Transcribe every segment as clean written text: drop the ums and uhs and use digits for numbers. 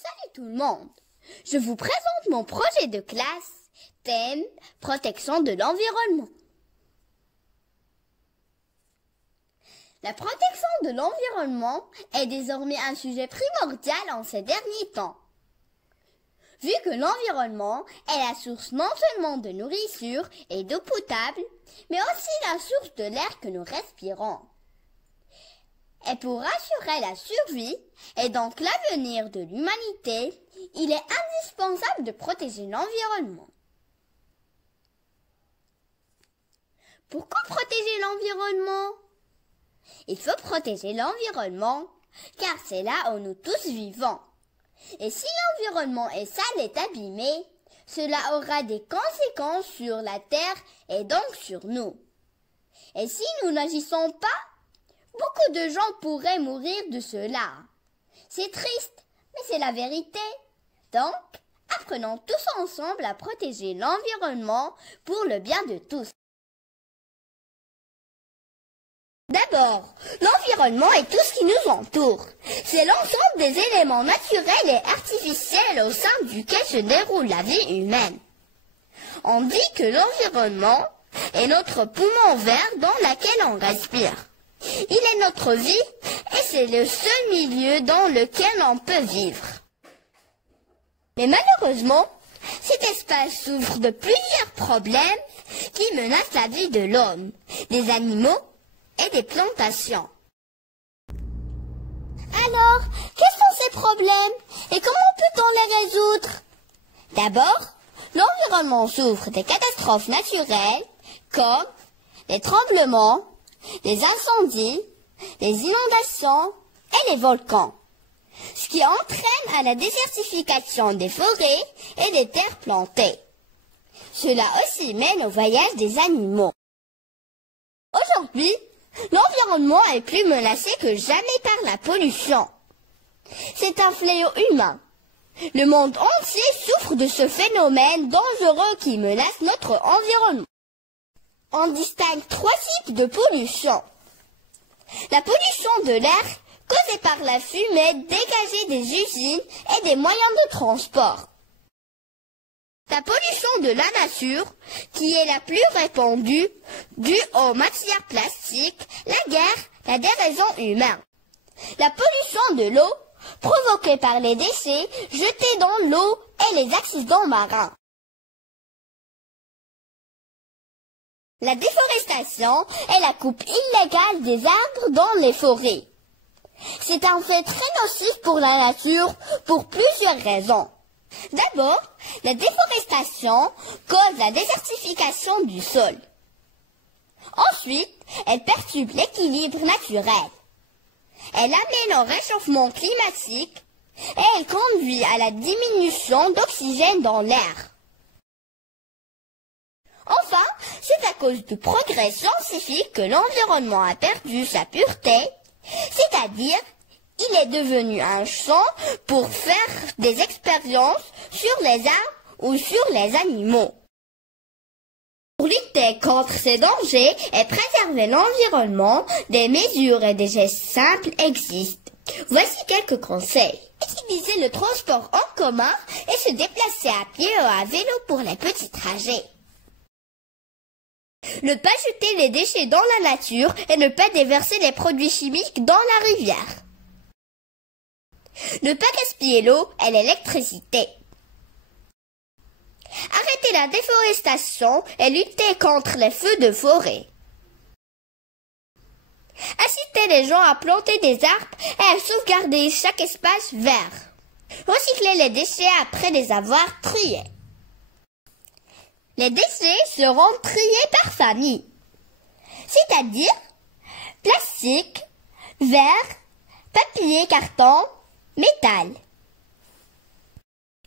Salut tout le monde! Je vous présente mon projet de classe, thème protection de l'environnement. La protection de l'environnement est désormais un sujet primordial en ces derniers temps. Vu que l'environnement est la source non seulement de nourriture et d'eau potable, mais aussi la source de l'air que nous respirons. Et pour assurer la survie et donc l'avenir de l'humanité, il est indispensable de protéger l'environnement. Pourquoi protéger l'environnement? Il faut protéger l'environnement car c'est là où nous tous vivons. Et si l'environnement est sale et abîmé, cela aura des conséquences sur la Terre et donc sur nous. Et si nous n'agissons pas, beaucoup de gens pourraient mourir de cela. C'est triste, mais c'est la vérité. Donc, apprenons tous ensemble à protéger l'environnement pour le bien de tous. D'abord, l'environnement est tout ce qui nous entoure. C'est l'ensemble des éléments naturels et artificiels au sein duquel se déroule la vie humaine. On dit que l'environnement est notre poumon vert dans lequel on respire. Il est notre vie et c'est le seul milieu dans lequel on peut vivre. Mais malheureusement, cet espace souffre de plusieurs problèmes qui menacent la vie de l'homme, des animaux et des plantations. Alors, quels sont ces problèmes et comment peut-on les résoudre? D'abord, l'environnement souffre des catastrophes naturelles comme les tremblements, les incendies, les inondations et les volcans, ce qui entraîne à la désertification des forêts et des terres plantées. Cela aussi mène au voyage des animaux. Aujourd'hui, l'environnement est plus menacé que jamais par la pollution. C'est un fléau humain. Le monde entier souffre de ce phénomène dangereux qui menace notre environnement. On distingue trois types de pollution. La pollution de l'air, causée par la fumée dégagée des usines et des moyens de transport. La pollution de la nature, qui est la plus répandue, due aux matières plastiques, la guerre, la déraison humaine. La pollution de l'eau, provoquée par les déchets jetés dans l'eau et les accidents marins. La déforestation est la coupe illégale des arbres dans les forêts. C'est un fait très nocif pour la nature pour plusieurs raisons. D'abord, la déforestation cause la désertification du sol. Ensuite, elle perturbe l'équilibre naturel. Elle amène au réchauffement climatique et elle conduit à la diminution d'oxygène dans l'air. Enfin, c'est à cause du progrès scientifique que l'environnement a perdu sa pureté, c'est-à-dire il est devenu un champ pour faire des expériences sur les arbres ou sur les animaux. Pour lutter contre ces dangers et préserver l'environnement, des mesures et des gestes simples existent. Voici quelques conseils. Utiliser le transport en commun et se déplacer à pied ou à vélo pour les petits trajets. Ne pas jeter les déchets dans la nature et ne pas déverser les produits chimiques dans la rivière. Ne pas gaspiller l'eau et l'électricité. Arrêter la déforestation et lutter contre les feux de forêt. Inciter les gens à planter des arbres et à sauvegarder chaque espace vert. Recycler les déchets après les avoir triés. Les déchets seront triés par famille, c'est-à-dire plastique, verre, papier, carton, métal.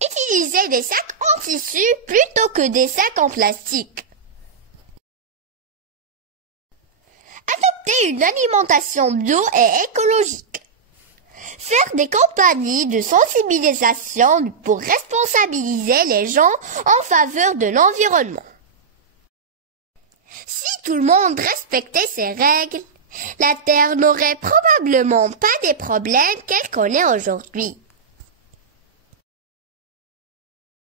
Utilisez des sacs en tissu plutôt que des sacs en plastique. Adopter une alimentation bio et écologique. Faire des campagnes de sensibilisation pour responsabiliser les gens en faveur de l'environnement. Si tout le monde respectait ces règles, la Terre n'aurait probablement pas des problèmes qu'elle connaît aujourd'hui.